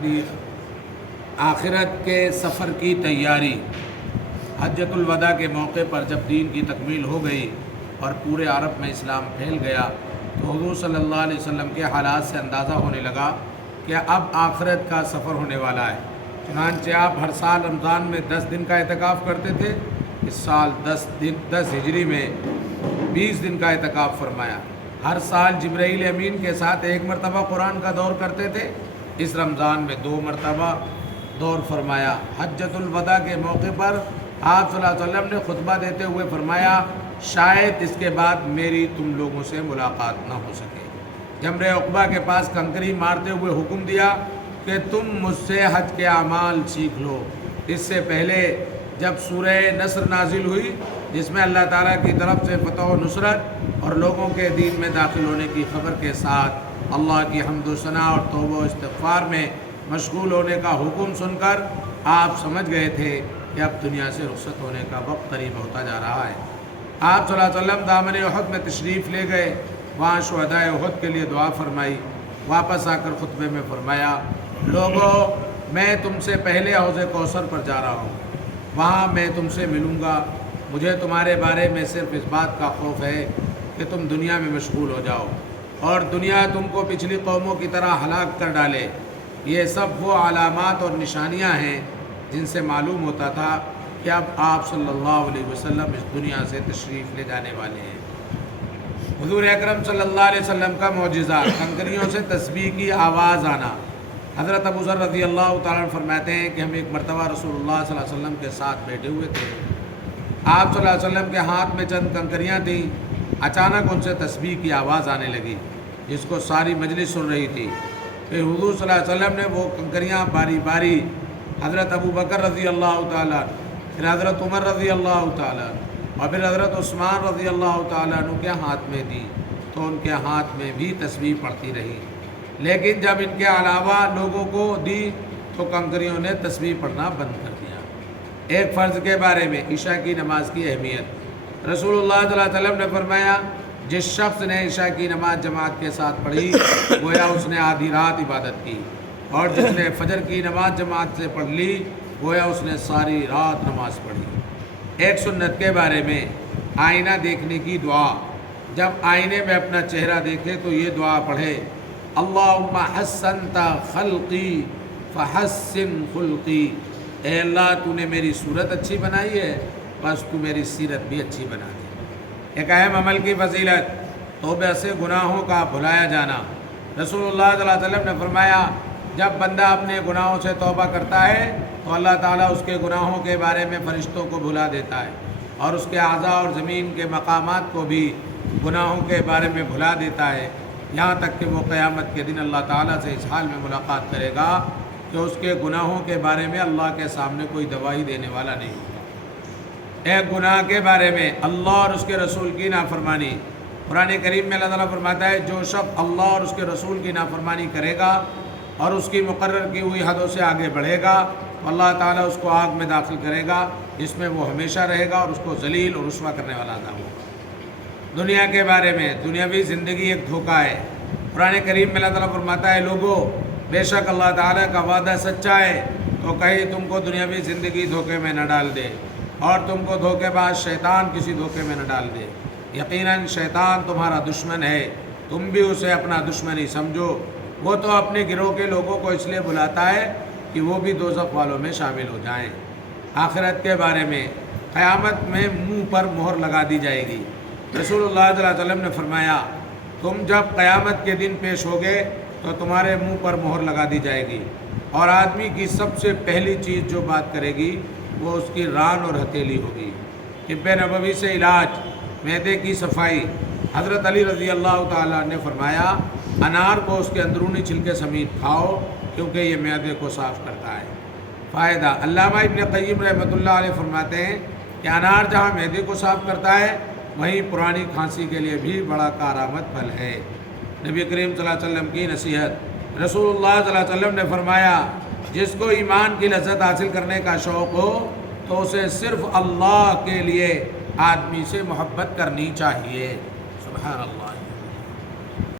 تاریخ آخرت کے سفر کی تیاری۔ حجۃ الوداع کے موقع پر جب دین کی تکمیل ہو گئی اور پورے عرب میں اسلام پھیل گیا تو حضور صلی اللہ علیہ وسلم کے حالات سے اندازہ ہونے لگا کہ اب آخرت کا سفر ہونے والا ہے۔ چنانچہ آپ ہر سال رمضان میں 10 دن کا اعتکاف کرتے تھے، اس سال 10 ہجری میں 20 دن کا اعتکاف فرمایا۔ ہر سال جبرائیل امین کے ساتھ 1 مرتبہ قرآن کا دور کرتے تھے، اس رمضان میں 2 مرتبہ دور فرمایا۔ حجۃ الوداع کے موقع پر آپ صلی اللہ علیہ وسلم نے خطبہ دیتے ہوئے فرمایا، شاید اس کے بعد میری تم لوگوں سے ملاقات نہ ہو سکے۔ جمرہ عقبہ کے پاس کنکری مارتے ہوئے حکم دیا کہ تم مجھ سے حج کے اعمال سیکھ لو۔ اس سے پہلے جب سورہ نصر نازل ہوئی جس میں اللہ تعالیٰ کی طرف سے فتح و نصرت اور لوگوں کے دین میں داخل ہونے کی خبر کے ساتھ اللہ کی حمد و ثنا اور توبہ و استغفار میں مشغول ہونے کا حکم سن کر آپ سمجھ گئے تھے کہ اب دنیا سے رخصت ہونے کا وقت قریب ہوتا جا رہا ہے۔ آپ صلی اللہ علیہ وسلم دامن احد میں تشریف لے گئے، وہاں شہدائے احد کے لیے دعا فرمائی۔ واپس آ کر خطبے میں فرمایا، لوگو میں تم سے پہلے حوض کوثر پر جا رہا ہوں، وہاں میں تم سے ملوں گا۔ مجھے تمہارے بارے میں صرف اس بات کا خوف ہے کہ تم دنیا میں مشغول ہو جاؤ اور دنیا تم کو پچھلی قوموں کی طرح ہلاک کر ڈالے۔ یہ سب وہ علامات اور نشانیاں ہیں جن سے معلوم ہوتا تھا کہ اب آپ صلی اللہ علیہ وسلم اس دنیا سے تشریف لے جانے والے ہیں۔ حضور اکرم صلی اللہ علیہ وسلم کا معجزہ، کنکریوں سے تسبیح کی آواز آنا۔ حضرت ابو ذر رضی اللہ تعالیٰ عنہ فرماتے ہیں کہ ہم ایک مرتبہ رسول اللہ صلی اللہ علیہ وسلم کے ساتھ بیٹھے ہوئے تھے، آپ صلی اللہ علیہ وسلم کے ہاتھ میں چند کنکریاں تھیں، اچانک ان سے تسبیح کی آواز آنے لگی جس کو ساری مجلس سن رہی تھی۔ پھر حضور صلی اللہ علیہ وسلم نے وہ کنکریاں باری باری حضرت ابو بکر رضی اللہ تعالیٰ، پھر حضرت عمر رضی اللہ تعالیٰ اور پھر حضرت عثمان رضی اللہ تعالیٰ عنہ کے ہاتھ میں دی تو ان کے ہاتھ میں بھی تسبیح پڑتی رہی، لیکن جب ان کے علاوہ لوگوں کو دی تو کنکریوں نے تسبیح پڑھنا بند کر دیا۔ ایک فرض کے بارے میں، عشاء کی نماز کی اہمیت، رسول اللہ صلی اللہ علیہ وسلم نے فرمایا، جس شخص نے عشاء کی نماز جماعت کے ساتھ پڑھی گویا اس نے آدھی رات عبادت کی، اور جس نے فجر کی نماز جماعت سے پڑھ لی گویا اس نے ساری رات نماز پڑھی۔ ایک سنت کے بارے میں، آئینہ دیکھنے کی دعا، جب آئینے میں اپنا چہرہ دیکھے تو یہ دعا پڑھے، اللہم حسنت خلقی فحسن خلقی، اے اللہ تو نے میری صورت اچھی بنائی ہے، بس تو میری سیرت بھی اچھی بنا دے۔ ایک اہم عمل کی فضیلت، توبہ سے گناہوں کا بھلایا جانا۔ رسول اللہ صلی اللہ علیہ وسلم نے فرمایا، جب بندہ اپنے گناہوں سے توبہ کرتا ہے تو اللہ تعالیٰ اس کے گناہوں کے بارے میں فرشتوں کو بھلا دیتا ہے اور اس کے اعضاء اور زمین کے مقامات کو بھی گناہوں کے بارے میں بھلا دیتا ہے، یہاں تک کہ وہ قیامت کے دن اللہ تعالیٰ سے اس حال میں ملاقات کرے گا کہ اس کے گناہوں کے بارے میں اللہ کے سامنے کوئی گواہی دینے والا نہیں ہوگا۔ ایک گناہ کے بارے میں اللہ اور اس کے رسول کی نافرمانی، قرآن کریم میں اللہ تعالیٰ فرماتا ہے، جو شخص اللہ اور اس کے رسول کی نافرمانی کرے گا اور اس کی مقرر کی ہوئی حدوں سے آگے بڑھے گا تو اللہ تعالیٰ اس کو آگ میں داخل کرے گا، جس میں وہ ہمیشہ رہے گا اور اس کو ذلیل اور رسوا کرنے والا عذاب ہوگا۔ دنیا کے بارے میں، دنیاوی زندگی ایک دھوکہ ہے، قرآن کریم میں اللہ تعالیٰ فرماتا ہے، لوگو بے شک اللہ تعالیٰ کا وعدہ سچا ہے، تو کہیں تم کو دنیاوی زندگی دھوکے میں نہ ڈال دے اور تم کو دھوکے باز شیطان کسی دھوکے میں نہ ڈال دے۔ یقیناً شیطان تمہارا دشمن ہے، تم بھی اسے اپنا دشمن ہی سمجھو، وہ تو اپنے گروہ کے لوگوں کو اس لیے بلاتا ہے کہ وہ بھی دوزخ والوں میں شامل ہو جائیں۔ آخرت کے بارے میں، قیامت میں منہ پر مہر لگا دی جائے گی۔ رسول اللہ صلی اللہ علیہ وسلم نے فرمایا، تم جب قیامت کے دن پیش ہوگے تو تمہارے منہ پر مہر لگا دی جائے گی، اور آدمی کی سب سے پہلی چیز جو بات کرے گی وہ اس کی ران اور ہتھیلی ہوگی۔ طب نبوی سے علاج، معدے کی صفائی، حضرت علی رضی اللہ تعالیٰ نے فرمایا، انار کو اس کے اندرونی چھلکے سمیت کھاؤ کیونکہ یہ معدے کو صاف کرتا ہے۔ فائدہ، علامہ ابن قیم رحمۃ اللہ علیہ فرماتے ہیں کہ انار جہاں معدے کو صاف کرتا ہے وہیں پرانی کھانسی کے لیے بھی بڑا کارآمد پھل ہے۔ نبی کریم صلی اللہ علیہ وسلم کی نصیحت، رسول اللہ صلی اللہ علیہ وسلم نے فرمایا، جس کو ایمان کی لذت حاصل کرنے کا شوق ہو تو اسے صرف اللہ کے لیے آدمی سے محبت کرنی چاہیے۔ سبحان اللہ۔